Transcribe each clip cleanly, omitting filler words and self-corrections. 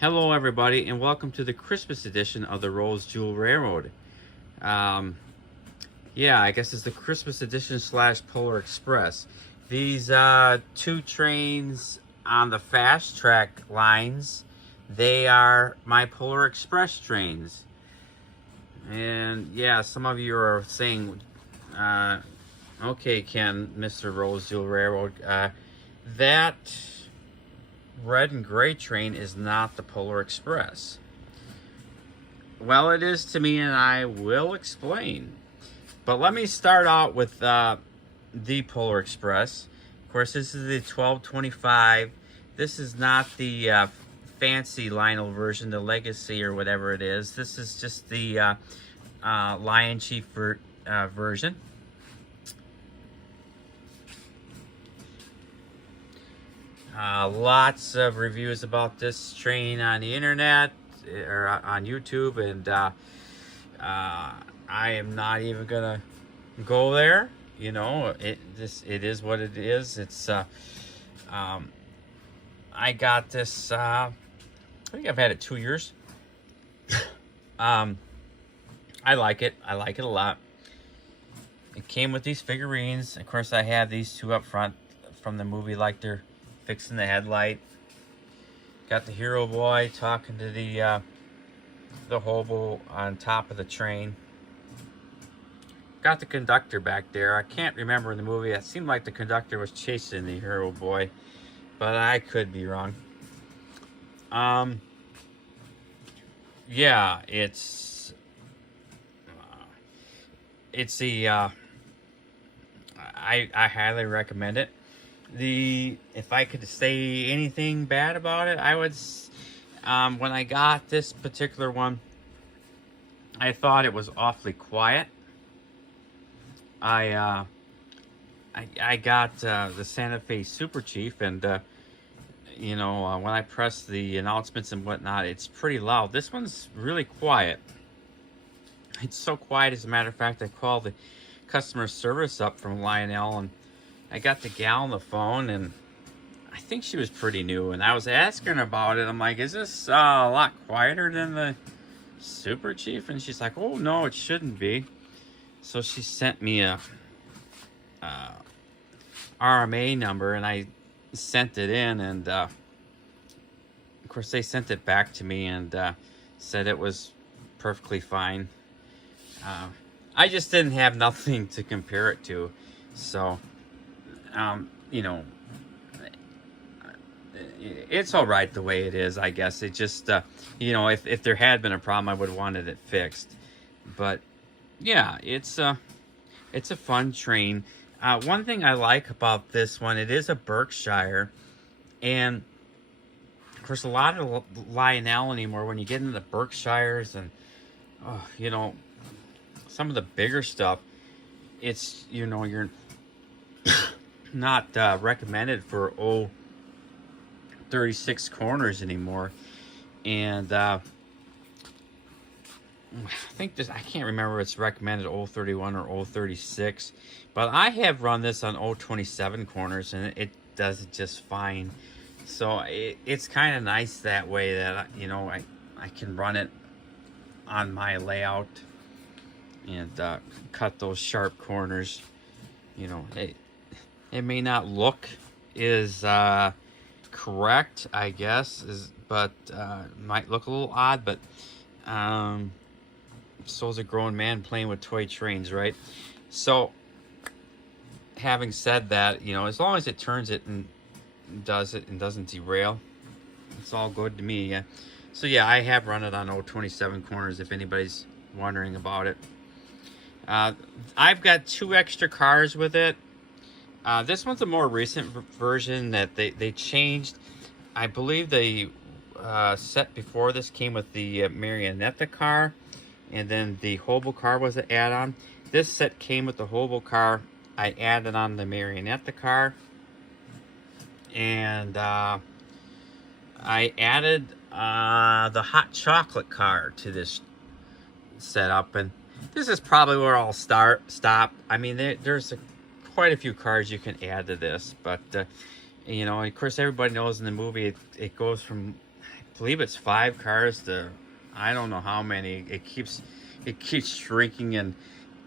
Hello, everybody, and welcome to the Christmas edition of the Rose Jewel Railroad. Um, yeah, I guess it's the Christmas edition / Polar Express. These two trains on the fast track lines, they are my Polar Express trains. And yeah, some of you are saying, okay, Ken, Mr. Rose Jewel Railroad, that red and gray train is not the Polar Express. Well, it is to me, and I will explain. But let me start out with the Polar Express. Of course, this is the 1225. This is not the fancy Lionel version, the Legacy or whatever it is. This is just the Lion Chief version. Lots of reviews about this train on the internet or on YouTube, and I am not even gonna go there. You know, it is what it is. It's I got this. I think I've had it 2 years. I like it. I like it a lot. It came with these figurines. Of course, I have these two up front from the movie, like they're fixing the headlight. Got the hero boy talking to the hobo on top of the train. Got the conductor back there. I can't remember in the movie. It seemed like the conductor was chasing the hero boy, but I could be wrong. Yeah, it's the I highly recommend it. If I could say anything bad about it, I would when I got this particular one, I thought it was awfully quiet. I got the Santa Fe Super Chief, and you know, when I press the announcements and whatnot, it's pretty loud. This one's really quiet. It's so quiet, as a matter of fact, I called the customer service up from Lionel, and I got the gal on the phone, and I think she was pretty new, and I was asking her about it. I'm like, is this a lot quieter than the Super Chief? And she's like, oh, no, it shouldn't be. So she sent me a RMA number, and I sent it in, and of course they sent it back to me and said it was perfectly fine. I just didn't have nothing to compare it to, so you know, it's all right the way it is, I guess. It just, you know, if there had been a problem, I would have wanted it fixed. But yeah, it's a fun train. One thing I like about this one, it is a Berkshire, and of course a lot of Lionel anymore, when you get into the Berkshires and you know, some of the bigger stuff, it's, you know, you're not recommended for 36 corners anymore. And I think this, I can't remember if it's recommended 31 or 36, but I have run this on 27 corners, and it does it just fine. So it's kind of nice that way, that you know, I can run it on my layout and cut those sharp corners. You know, it may not look is correct, I guess, but might look a little odd, but so's a grown man playing with toy trains, right? So having said that, you know, as long as it turns it and does it and doesn't derail, it's all good to me. Yeah. So yeah, I have run it on 27 corners, if anybody's wondering about it. I've got 2 extra cars with it. This one's a more recent version that they changed. I believe the set before this came with the Marionetta car, and then the hobo car was an add-on. This set came with the hobo car. I added on the Marionetta car, and I added the hot chocolate car to this setup, and this is probably where I'll stop. I mean, there's quite a few cars you can add to this, but you know, of course, everybody knows in the movie it goes from believe it's 5 cars to I don't know how many. It keeps shrinking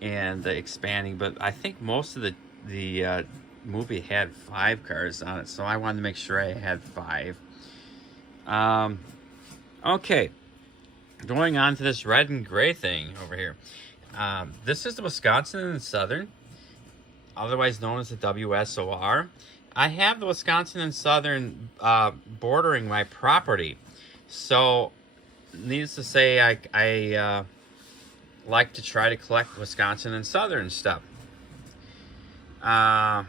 and expanding, but I think most of the movie had 5 cars on it, so I wanted to make sure I had 5. Okay, going on to this red and gray thing over here. This is the Wisconsin and Southern, otherwise known as the WSOR. I have the Wisconsin and Southern bordering my property, so needless to say, I like to try to collect Wisconsin and Southern stuff. Why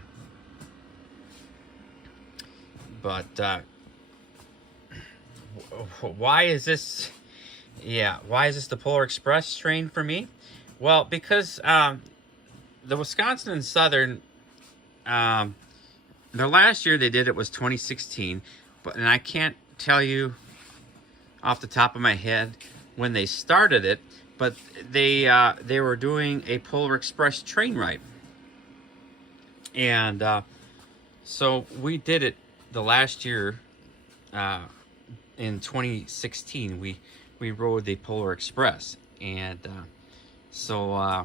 is this? Yeah, why is this the Polar Express train for me? Well, because the Wisconsin and Southern, the last year they did it was 2016, and I can't tell you off the top of my head when they started it, but they were doing a Polar Express train ride, and so we did it the last year. In 2016, we rode the Polar Express, and so I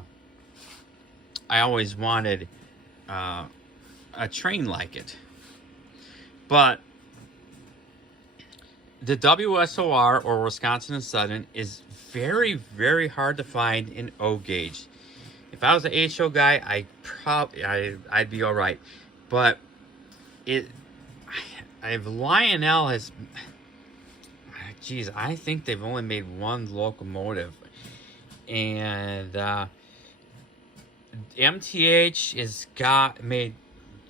always wanted a train like it, but the WSOR, or Wisconsin and Southern, is very, very hard to find in O gauge. If I was an HO guy, I'd be all right, but Lionel has. Geez, I think they've only made 1 locomotive, and MTH has made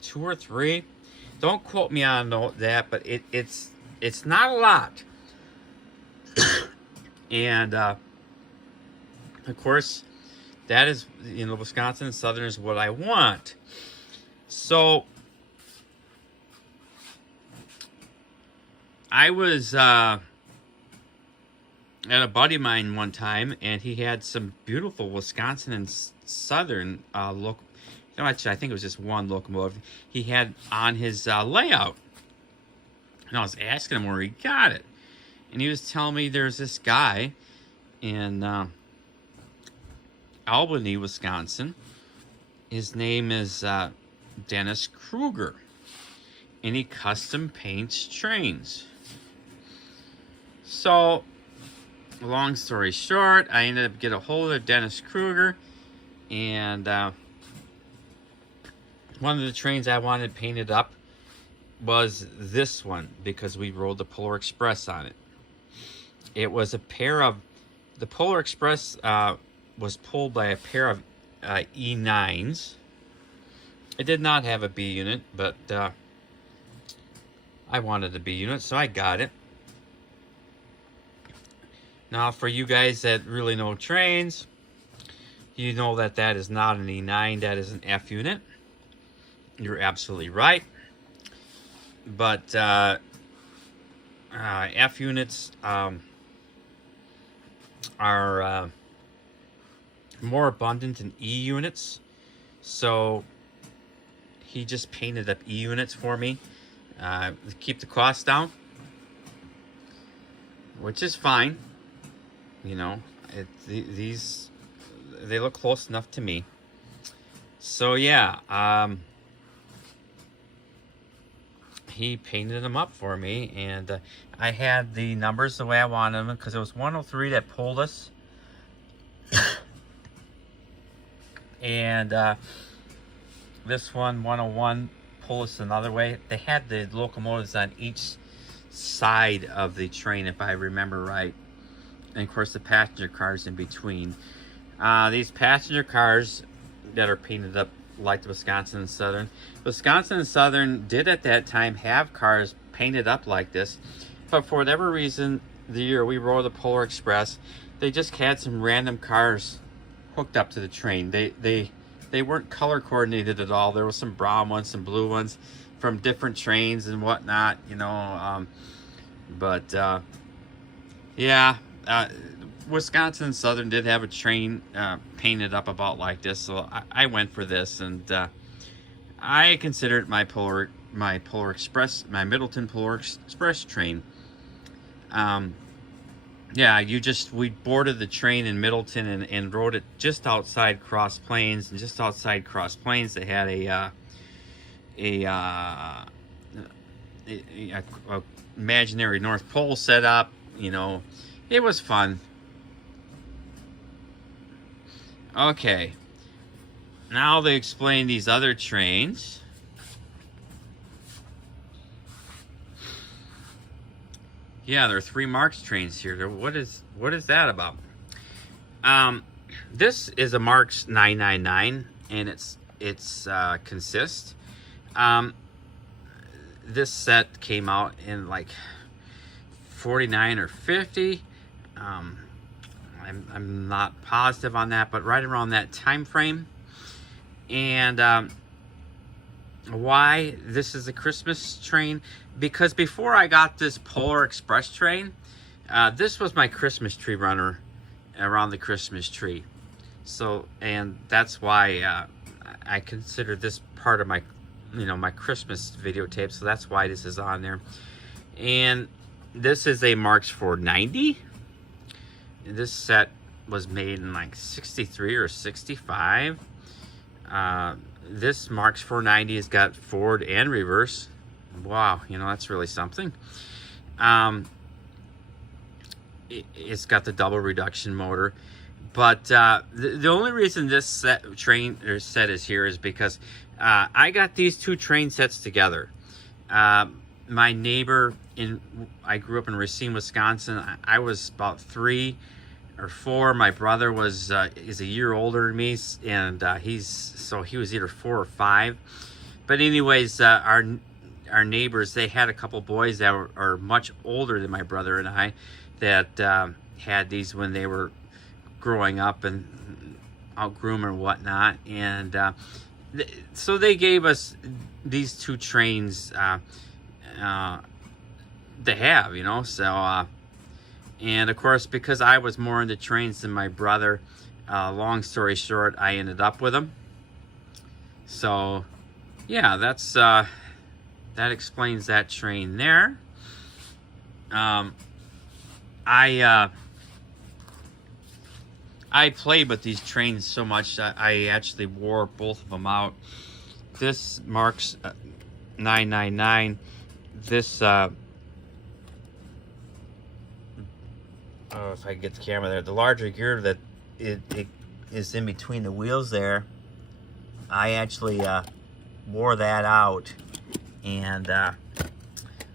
2 or 3. Don't quote me on that, but it's not a lot. And of course, that is, Wisconsin and Southern is what I want. So I was at a buddy of mine one time, and he had some beautiful Wisconsin and Southern actually, I think it was just 1 locomotive he had on his layout. And I was asking him where he got it, and he was telling me there's this guy in Albany, Wisconsin. His name is Dennis Kruger, and he custom paints trains. So, long story short, I ended up getting a hold of Dennis Kruger, and one of the trains I wanted painted up was this one, because we rode the Polar Express on it. It was a pair of, the Polar Express was pulled by a pair of E9s. It did not have a B unit, but I wanted a B unit, so I got it. Now, for you guys that really know trains, you know that that is not an E9, that is an F unit. You're absolutely right. But F units are more abundant than E units. So he just painted up E units for me to keep the cost down, which is fine. These, they look close enough to me. So yeah, he painted them up for me, and I had the numbers the way I wanted them, because it was 103 that pulled us, and this one, 101, pulled us another way. They had the locomotives on each side of the train, if I remember right. And of course the passenger cars in between. These passenger cars that are painted up like the Wisconsin and Southern. Wisconsin and Southern did at that time have cars painted up like this, but for whatever reason, the year we rode the Polar Express, they just had some random cars hooked up to the train. They weren't color coordinated at all. There was some brown ones, some blue ones from different trains and whatnot, yeah. Wisconsin and Southern did have a train painted up about like this, so I went for this, and I consider it my Polar Express, my Middleton Polar Express train. Yeah, we boarded the train in Middleton and rode it just outside Cross Plains, and just outside Cross Plains they had a imaginary North Pole set up. You know, it was fun. Okay, now they explain these other trains. Yeah, there are 3 Marx trains here. What is that about? This is a Marx 999, and it's consists. This set came out in like 49 or 50. I'm not positive on that, but right around that time frame. And why this is a Christmas train? Because before I got this Polar Express train, this was my Christmas tree runner around the Christmas tree. So, and that's why I consider this part of my, my Christmas videotape. So that's why this is on there. And this is a Marx 490. This set was made in like 63 or 65. This Marx 490 has got forward and reverse. Wow, that's really something. It's got the double reduction motor. But the only reason this set is here is because I got these 2 train sets together. My neighbor, I grew up in Racine, Wisconsin. I was about 3 or 4. My brother is a year older than me, and he was either 4 or 5. But anyways, our neighbors, they had a couple boys that are much older than my brother and I that had these when they were growing up and outgrew them or whatnot. And so they gave us these 2 trains to have, so and of course, because I was more into trains than my brother, long story short, I ended up with them. So yeah, that's that explains that train there. I played with these trains so much that I actually wore both of them out. This Marx 999. This if I can get the camera there, the larger gear that it is in between the wheels there, I actually wore that out, and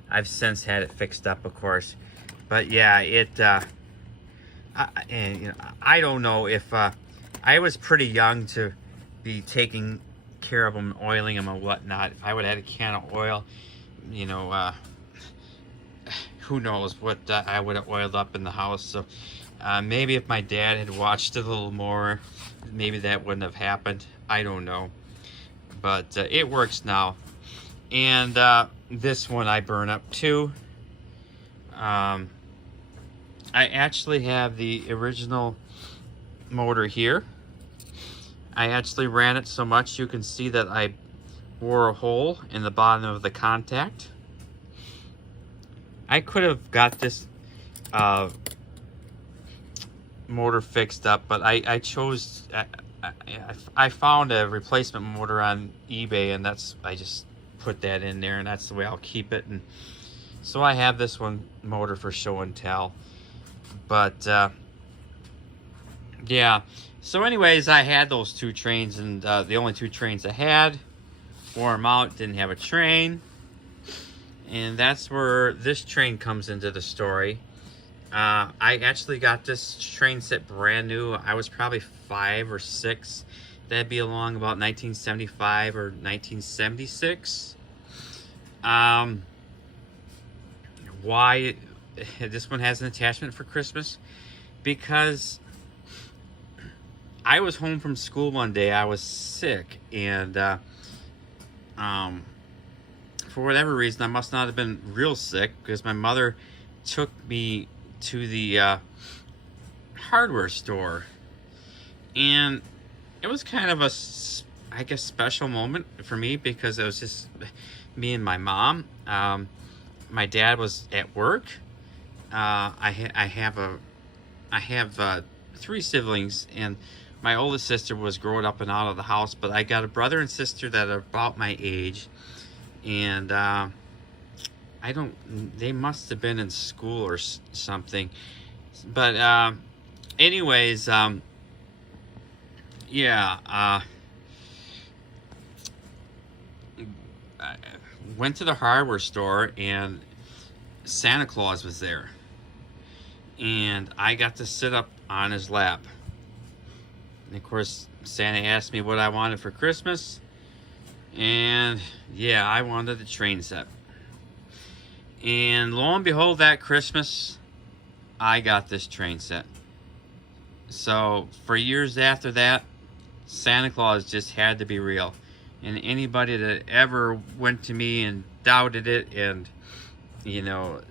I've since had it fixed up, of course. But yeah, I don't know if I was pretty young to be taking care of them, oiling them and whatnot. If I would have had a can of oil, who knows what I would have oiled up in the house. So maybe if my dad had watched it a little more, maybe that wouldn't have happened. I don't know, but it works now. And this one I burn up too. I actually have the original motor here. I actually ran it so much you can see that I wore a hole in the bottom of the contact. I could have got this motor fixed up, but I chose, I found a replacement motor on eBay, and I just put that in there, and that's the way I'll keep it. And so I have this one motor for show and tell. But yeah, so anyways, I had those 2 trains, and the only 2 trains I had, wore them out, didn't have a train. And that's where this train comes into the story. I actually got this train set brand new. I was probably 5 or 6. That'd be along about 1975 or 1976. Why this one has an attachment for Christmas? Because I was home from school one day. I was sick, and for whatever reason, I must not have been real sick, because my mother took me to the hardware store, and it was kind of a, I guess, special moment for me, because it was just me and my mom. My dad was at work. I have 3 siblings, and my oldest sister was growing up and out of the house, but I got a brother and sister that are about my age, and they must have been in school or something, but anyways, yeah, I went to the hardware store, and Santa Claus was there, and I got to sit up on his lap. And of course, Santa asked me what I wanted for Christmas, and yeah, I wanted the train set. And lo and behold, that Christmas, I got this train set. So for years after that, Santa Claus just had to be real. And anybody that ever went to me and doubted it and, you know,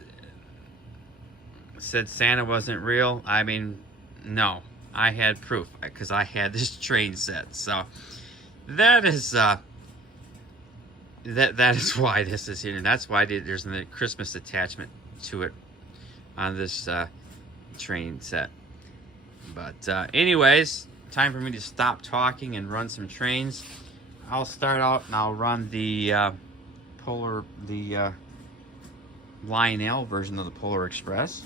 said Santa wasn't real, I mean, no, I had proof, because I had this train set. So that is that is why this is here, and that's why there's a Christmas attachment to it on this train set. But anyways, time for me to stop talking and run some trains. I'll start out and I'll run the Lionel version of the Polar Express.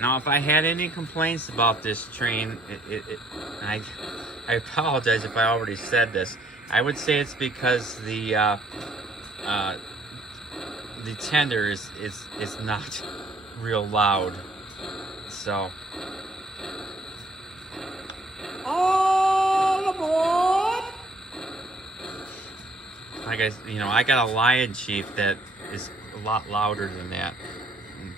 Now, if I had any complaints about this train, I apologize if I already said this. I would say it's because the tender is not real loud. So, all aboard! I guess, you know, I got a Lion Chief that is a lot louder than that. And,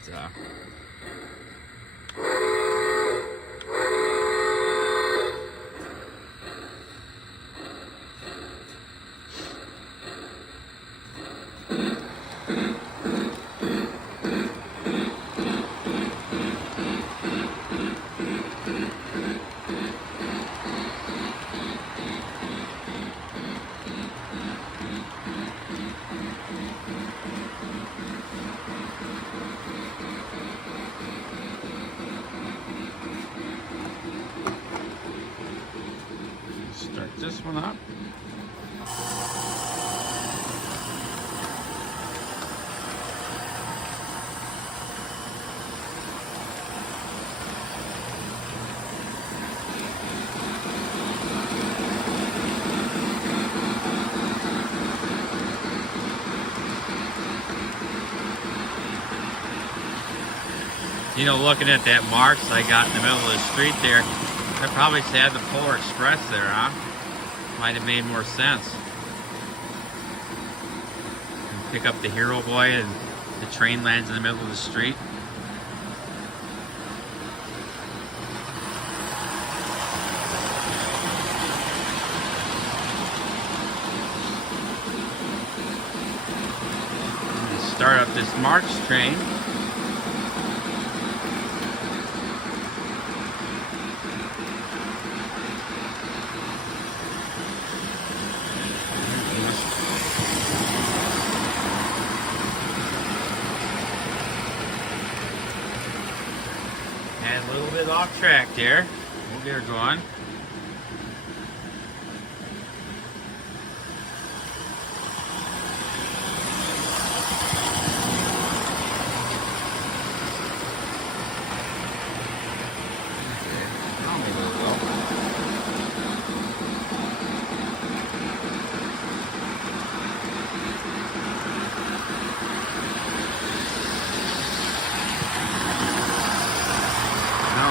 start this one up. You know, looking at that Marx I got in the middle of the street there, I probably should have the Polar Express there, huh? Might have made more sense. And pick up the Hero Boy and the train lands in the middle of the street. Start up this March train. And a little bit off track there. We'll get her going.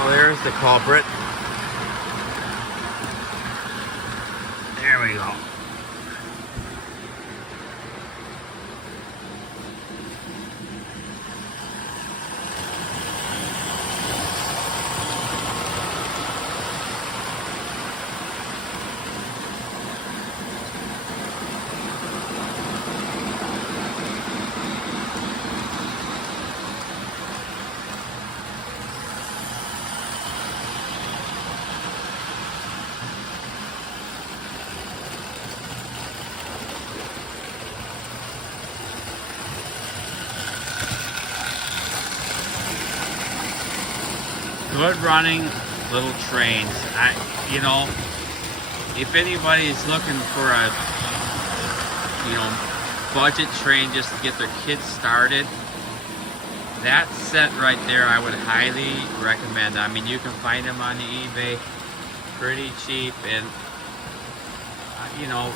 There's the culprit. There we go. good running little trains. You know, if anybody's looking for a, you know, budget train just to get their kids started, that set right there I would highly recommend. I mean, you can find them on the eBay pretty cheap, and you know,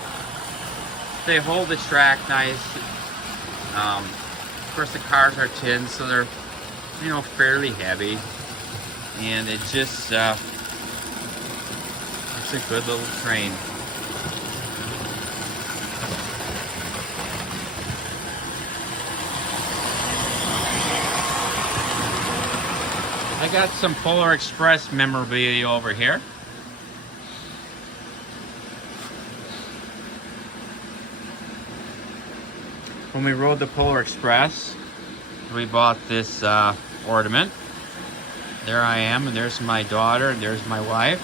they hold the track nice. Of course, the cars are tin, so they're, you know, fairly heavy, and it just it's a good little train. I got some Polar Express memorabilia over here. When we rode the Polar Express, we bought this ornament. There I am, and there's my daughter, and there's my wife.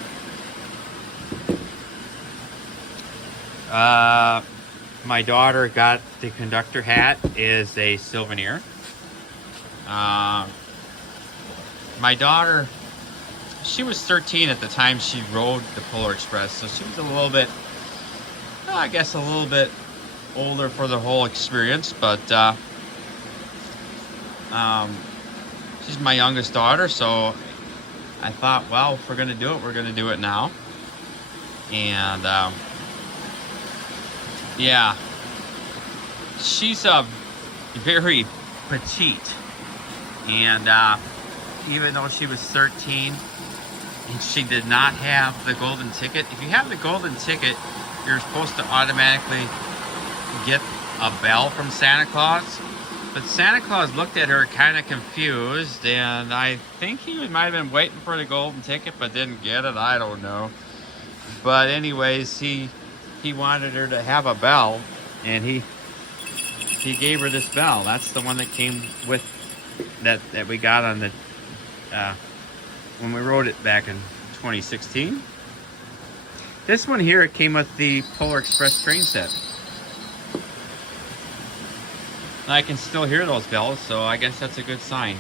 My daughter got the conductor hat as a souvenir. My daughter, she was 13 at the time she rode the Polar Express, so she was a little bit, I guess, a little bit older for the whole experience, but she's my youngest daughter, so I thought, well, if we're gonna do it, we're gonna do it now. And yeah, she's very petite, and even though she was 13 and she did not have the golden ticket, if you have the golden ticket, you're supposed to automatically get a bell from Santa Claus. But Santa Claus looked at her kind of confused, and I think he might have been waiting for the golden ticket but didn't get it. I don't know. But anyways, he wanted her to have a bell, and he gave her this bell. That's the one that came with that we got on the when we rode it back in 2016. This one here, it came with the Polar Express train set. I can still hear those bells, so I guess that's a good sign.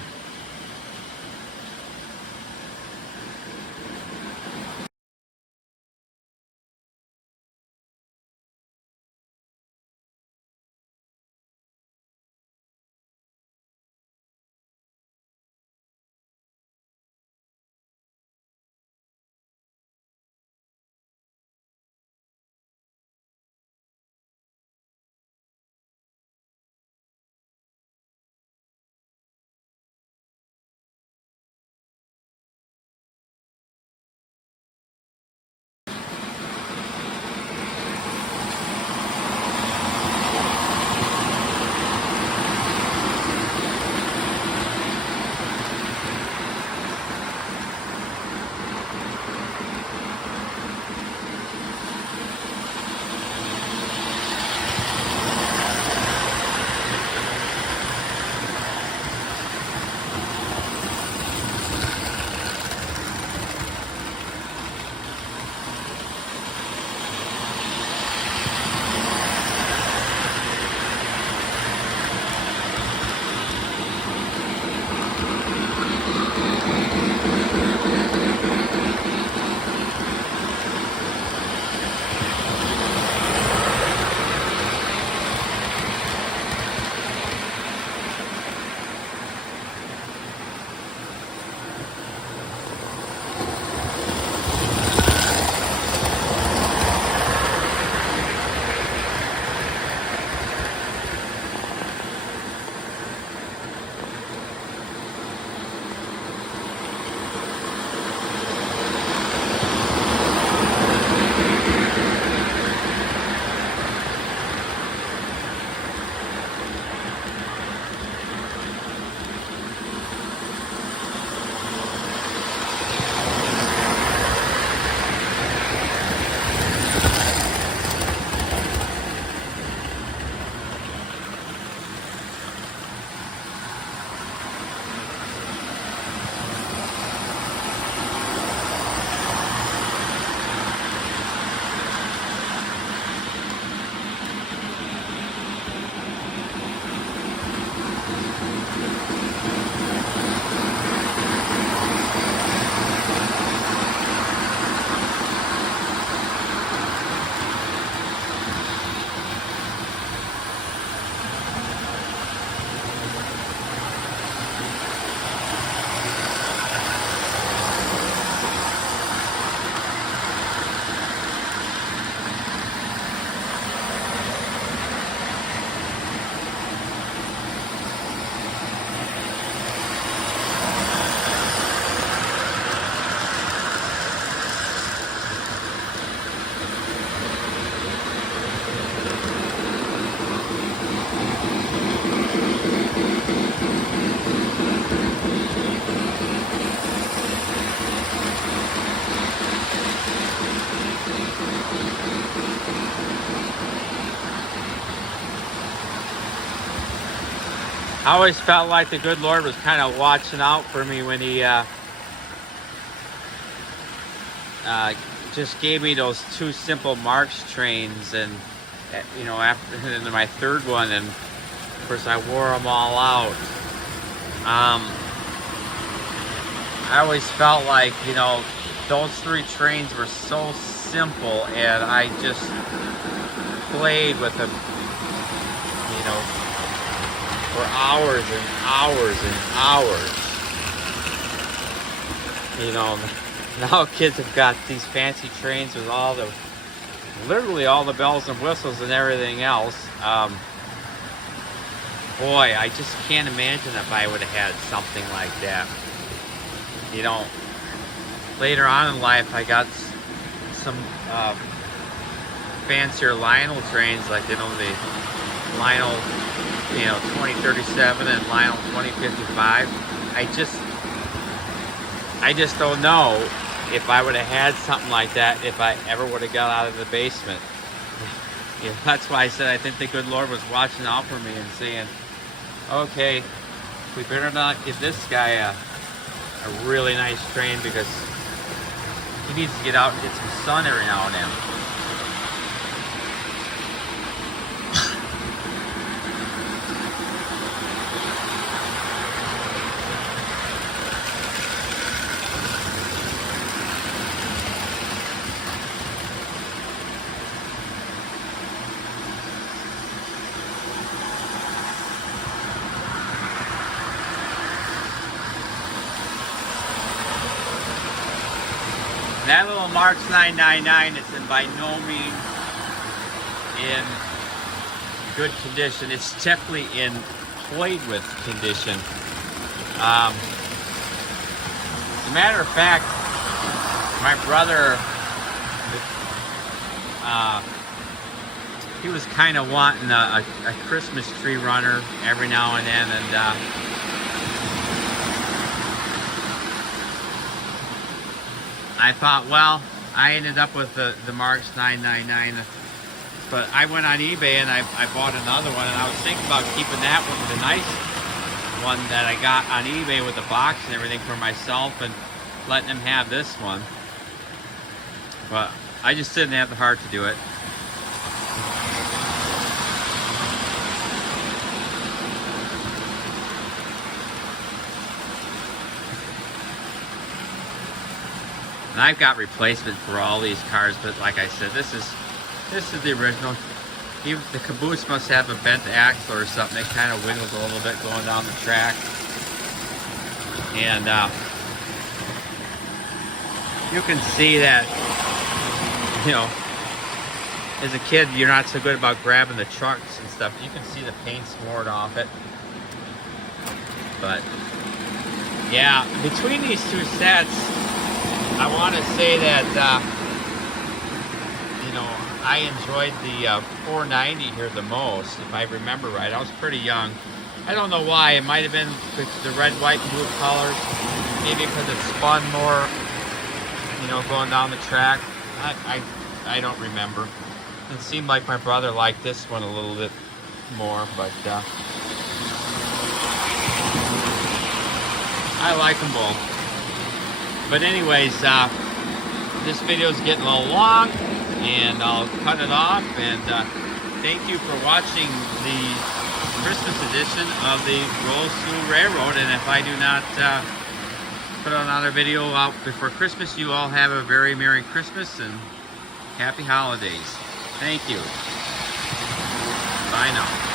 I always felt like the good Lord was kind of watching out for me when he just gave me those 2 simple Marx trains, and you know, after into my 3rd one, and of course I wore them all out. I always felt like, you know, those 3 trains were so simple, and I just played with them, you know, for hours and hours and hours. You know, now kids have got these fancy trains with all the, literally all the bells and whistles and everything else. Boy, I just can't imagine if I would have had something like that. You know, later on in life, I got some fancier Lionel trains, like, you know, the Lionel, you know, 2037 and Lionel 2055. I just don't know if I would have had something like that, if I ever would have got out of the basement. You know, that's why I said I think the good Lord was watching out for me and saying, okay, we better not give this guy a really nice train, because he needs to get out and get some sun every now and then. That little Marx 999 is by no means in good condition. It's definitely in played with condition. As a matter of fact, my brother, he was kind of wanting a Christmas tree runner every now and then, and I thought, well, I ended up with the Marx 999, but I went on eBay and I bought another one, and I was thinking about keeping that one, the nice one that I got on eBay with the box and everything, for myself, and letting him have this one. But I just didn't have the heart to do it. And I've got replacement for all these cars, but like I said, this is the original. Even the caboose must have a bent axle or something. It kind of wiggles a little bit going down the track. And you can see that, you know, as a kid, you're not so good about grabbing the trucks and stuff. You can see the paint smeared off it. But yeah, between these 2 sets, I want to say that, you know, I enjoyed the 490 here the most, if I remember right. I was pretty young. I don't know why. It might have been the red, white, and blue colors. Maybe because it spun more, you know, going down the track. I don't remember. It seemed like my brother liked this one a little bit more, but I like them both. But anyways, this video is getting a little long, and I'll cut it off. And thank you for watching the Christmas edition of the WSOR Railroad. And if I do not put another video out before Christmas, you all have a very Merry Christmas and Happy Holidays. Thank you. Bye now.